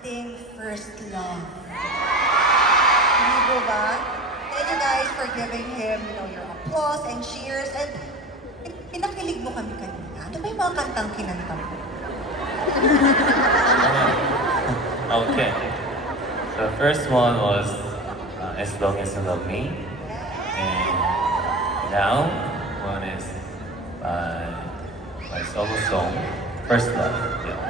ating first love. Hindi po ba? Thank you guys for giving him, your applause and cheers. And pinakilig mo kami kanina. Ano ba yung mga kantang kinanta mo? Okay. So first one was As Long As You Love Me. And now one is my solo song, First Love. Yeah.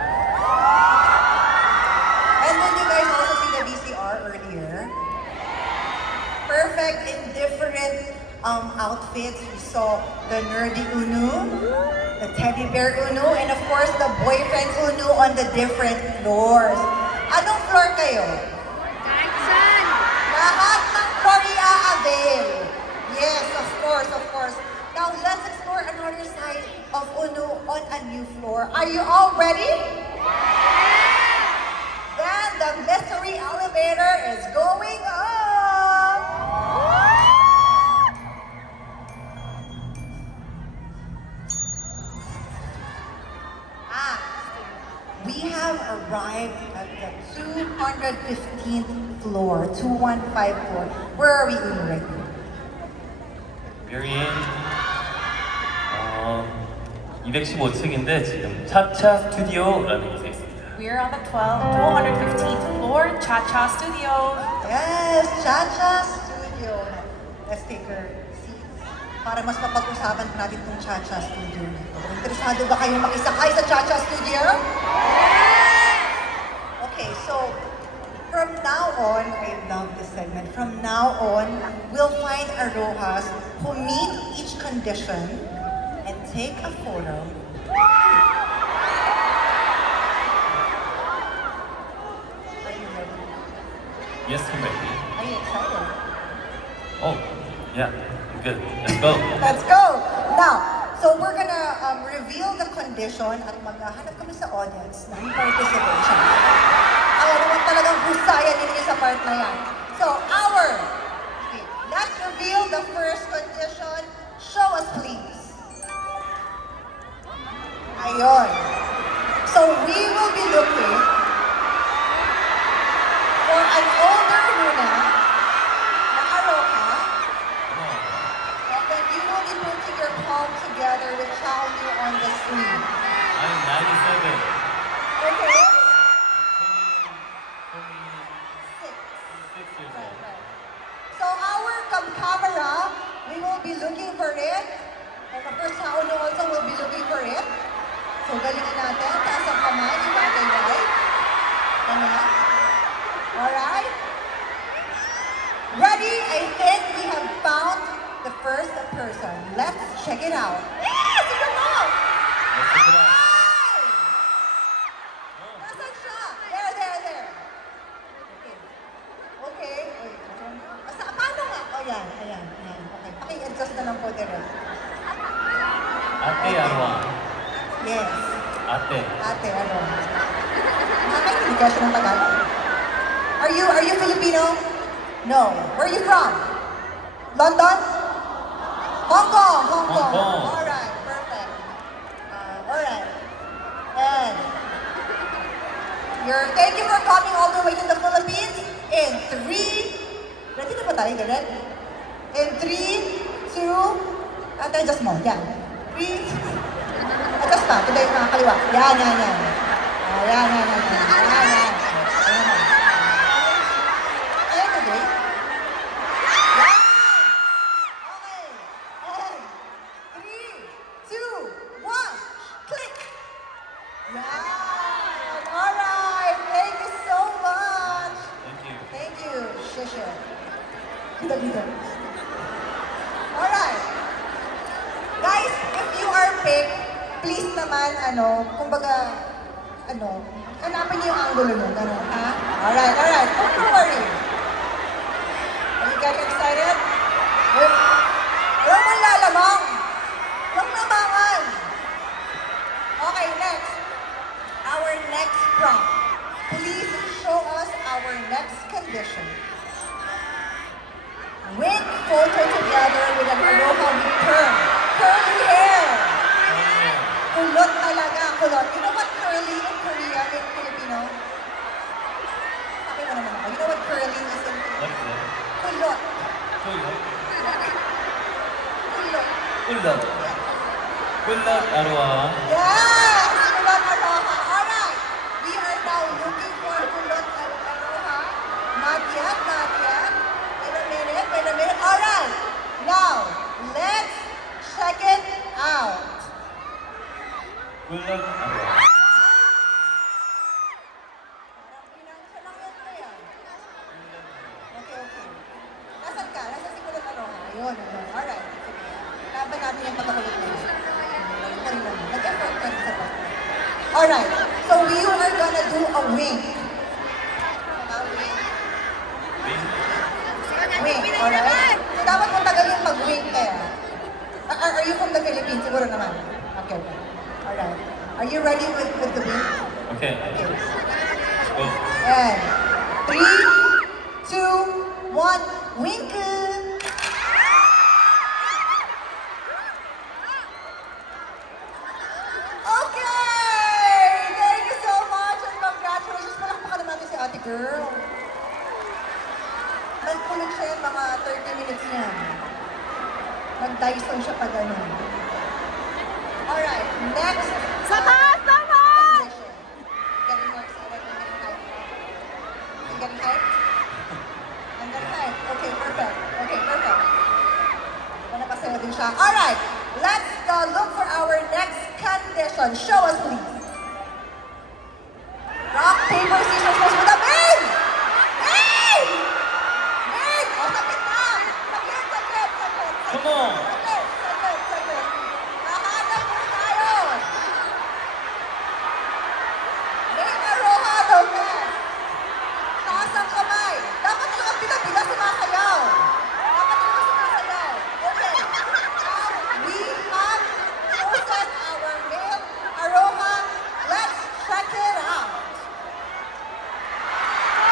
And then you guys also see the VCR earlier. Perfect in different outfits. We saw the nerdy UNO, the teddy bear UNO, and of course the boyfriend UNO on the different floors. Anong floor kayo? Lahat ng floor i-avail. Yes, of course. Now let's explore another side of UNO on a new floor. Are you all ready? Then the mystery elevator is going up. We have arrived at the 215th floor, 215 floor. Where are we in right now? We're in 215층인데 지금 차차 스튜디오라는 곳에 있습니다. We're on the 215th floor, CHA Studio. Yes, CHA Studio. Let's take our seats para mas mapag-usapan natin itong CHA Studio nito. Interesado ba kayo makisakay sa CHA Studio? Okay, so from now on, I love this segment. From now on, we'll find Arohas who meet each condition and take a photo. Are you ready? Yes, I'm ready. Are you excited? Oh, yeah, good. Let's go. Let's go! Now, so we're gonna reveal the condition at maghahanap kami sa audience ng participation. Ayaw naman talagang husayan ninyo sa part na yan. So, okay, let's reveal the first condition. Show us, please. Ayun. So, we will be looking for an older Luna na Aroha. And then you will be putting your palm together with CHA EUN-WOO on the screen. I'm 97. Okay? 26 years old. So our camera, we will be looking for it. And of course, CHA EUN-WOO also will be looking for it. So galingan natin. Taas ang kamay. Iba kay right. Ganyan. Alright? Ready? I think we have found the first person. Let's check it out. Yes! Ito mo! Let's check it out. Ay! Nasaan siya? There. Okay. Wait. Paano nga? Oh, yan. Okay. Paki-adjust na lang po direct. Ate Arwa. Yes. Ate. Ate, ano? Nakakaintindi ka siya ng Tagalog. Are you Filipino? No. Where are you from? London? Hong Kong. Hong Kong. Alright, perfect. Alright. And thank you for coming all the way to the Philippines. In 3, ready na ba tayo, ganun? In 3, 2, adjust mo, yan. 3, adjust pa, today yung kaliwa. Yan. Yan. Ayan, today. Yan! Okay. And 3, 2, 1, click! Yan! Alright, thank you so much! Thank you. Shisha. Dito. Alright. Guys, if you are picked, please naman, hanapin niyo yung angulo nyo. Ganun, ha? Alright. Don't worry. Are you getting excited? Huwag mong lalamang. Huwag namangan. Okay, next. Our next prompt. Please show us our next condition. Wig photo together with an Aroha with curly hair. Kulot talaga, kulot. You know what curly in Korean, in Filipino? curling is in What is it? kulot. Kulot? Kulot. Kulot. Kulot Aroha. Yes! Kulot Aroha. Alright. We are now looking for Kulot Aroha. Not yet, not yet. Wait a minute. Alright. Now, let's check it out. Kulot Aroha. Parang financial lang yan na yan. Okay. Nasaan ka? Nasaan si Kulot Aroha? Ayun. Alright. Sige. Laban natin yung pagkakulot na yun. Nag-effort ka rin sa pag. Alright. So we are gonna do a wink. Wink, alright? So dapat matagal yung pag-wink kaya. Are you from the Philippines? Siguro naman. Okay. Alright. Are you ready with the wink? Okay. Okay. Go. And 3, 2, 1, wink! Okay! Thank you so much and congratulations. Palakpakan naman natin si ate girl. Nagkulot siya yung mga 30 minutes niya. Nag-Dyson siya pa ganun. Alright, next. Condition. Getting more excited. You getting hyped? I'm getting hyped. Okay, perfect. Napasayo din siya. Alright, let's look for our next condition. Show us, please. Rock, paper, scissors, goes with a bang! Bang! Bang! O, sakit na! Sakit. Come on! Sakit. Nahanap mo tayo! May Aroha daw na! Taas ang kamay! Dapat talaga pinabila sumasayaw! Okay. We have chosen our male Aroha. Let's check it out.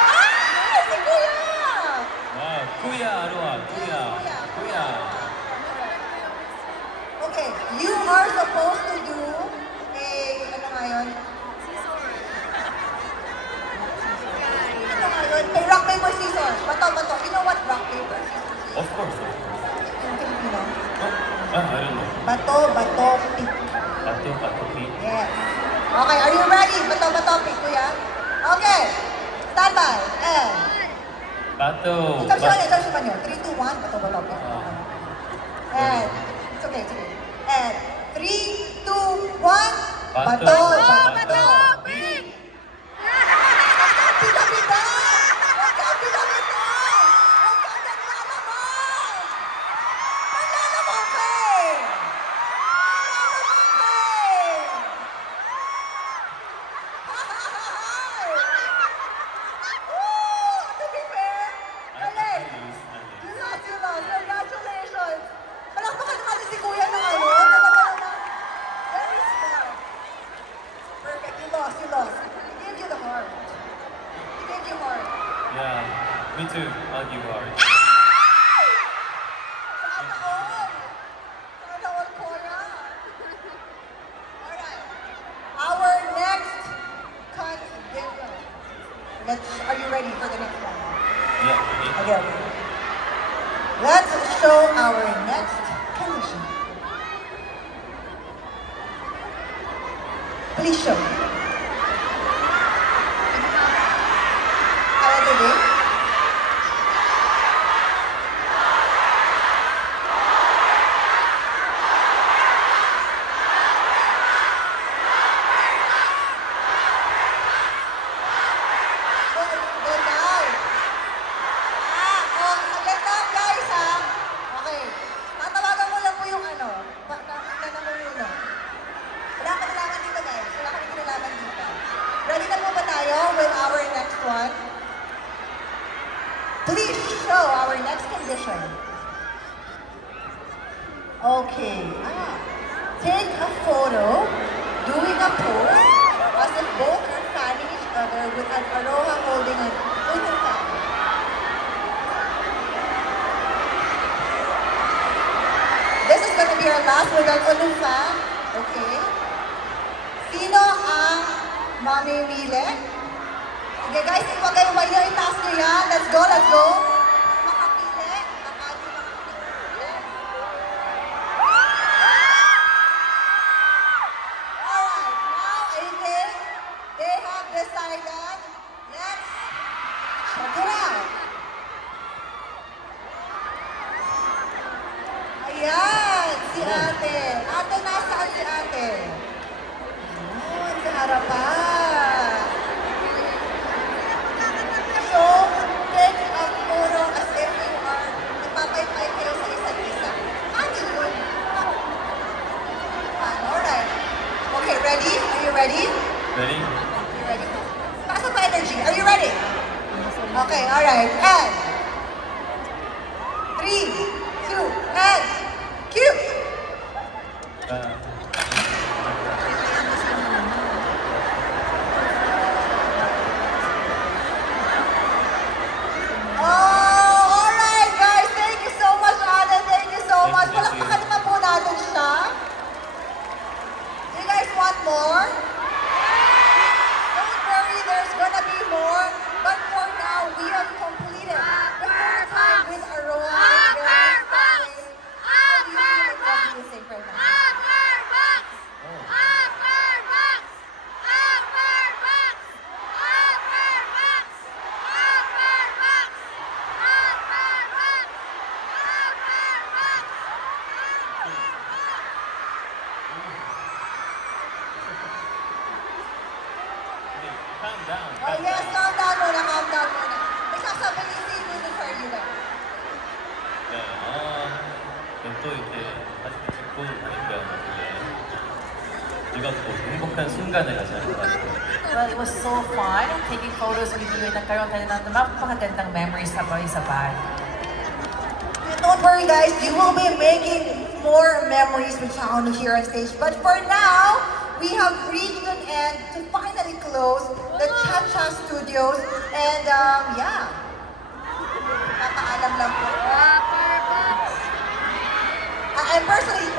Ah! Si Kuya! Wow. Kuya Aroha. Kuya. Okay, you are supposed to do a, ano nga yun? A rock, paper, scissors. Bato. You know what rock, paper, scissors is? Of course. In Filipino. I don't know. Bato, pick. Pati. Yes. Okay, are you ready? Bato, pick, Kuya. Okay, stand by. And, Bato. Isang siya 3, 2, 1, bato, pick. And, it's okay. And, 3, 2, 1, bato. Pick. Bida! Huwag kang bida! Huwag kang naglalamang! Naglalamang ka eh! Woo! To be fair, galing! You lost. Congratulations! Palakpakan naman si Kuya ng ano. Talaga naman. Very smart. Perfect. You lost. He gave you the heart. Yeah. Me too. I'll give heart. Sana all, Kuya. Alright. Our next condition. Are you ready for the next one? Yeah. Okay. Let's show our next condition. Please show. Today? Go down. Saglit lang guys ha. Okay. Tatawagan mo lang po yung ano. Tingnan mo muna. Wala ka nalaman dito guys. Ready na po ba tayo with our next one? Please show our next condition. Okay. Take a photo doing a pose as if both are fanning each other with an Aroha holding an open fan. This is gonna be our last with an open fan. Okay. Sino ang mamimili? Sige guys, iwagay-wagay nyo, itaas nyo yan. Let's go, let's go. Makapili. Ang ating makapili. Alright, now I think they have decided. Let's check it out. Ayan, si ate. Ate, nasaan si ate? Ayun, sa harapan. So, take a photo as if you are nagpapay-pay kayo sa isa't isa. Ano yun? Alright. Okay, ready? Are you ready? Ready? You ready? Pass up energy. Are you ready? Okay, alright. And 3, 2, and cue! Oh, alright guys. Thank you so much, Alan. Thank you so much. Palakpakan naman po natin siya. Do you guys want more? Don't worry, there's gonna be more. But for now, we have completed the first time with Aroa. How do you feel with what you say right now? Calm down. Oh yes, calm down muna, calm down muna. May sasabihin muna for you guys. 네, 또 이렇게 사진 찍고 하니까 이게 즐겁고 행복한 순간을 같이 하는 것 같아요. Well, it was so fun taking photos with you. Nagkaroon tayo ng napakagandang memories sabay-sabay. And don't worry guys, you will be making more memories with Sound here on stage. But for now, we have reached an end to finally close the CHA Studios. And yeah, napaalam lang po. And personally,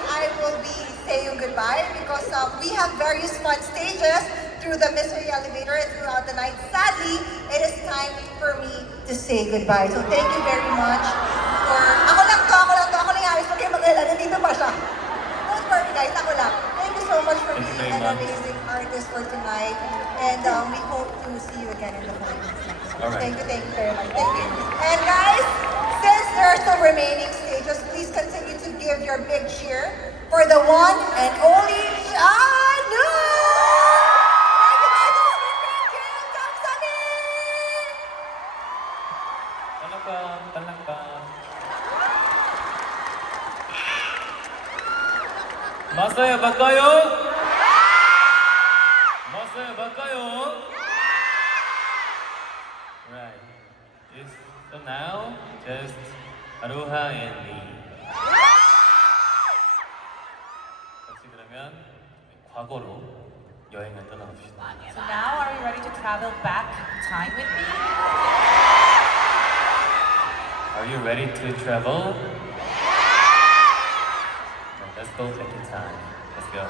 I will be saying goodbye because we have various fun stages through the mystery elevator and throughout the night. Sadly, it is time for me to say goodbye. So thank you very much for... Ako lang to. Ako lang ayos. Huwag kayo mag-alala. Nandito pa siya. Don't worry guys, ako lang. Thank you so much for Thank you being very an much. amazing artist for tonight. And we hope to see you again in the morning. All right. Thank you very much. Thank you. And guys, since there are still remaining stages, please continue to give your big cheer for the one and only CHA EUN-WOO! Thank you guys. Thank you. 감사합니다. 딸랑빵. 맞아요, 바꿔요? 맞아요, 바꿔요? Right. Yes. So now, just Aruha and me. 같이 그러면 과거로 여행을 떠나봅시다. So now, are you ready to travel back in time with me? Are you ready to travel? Let's go back in time. Let's go.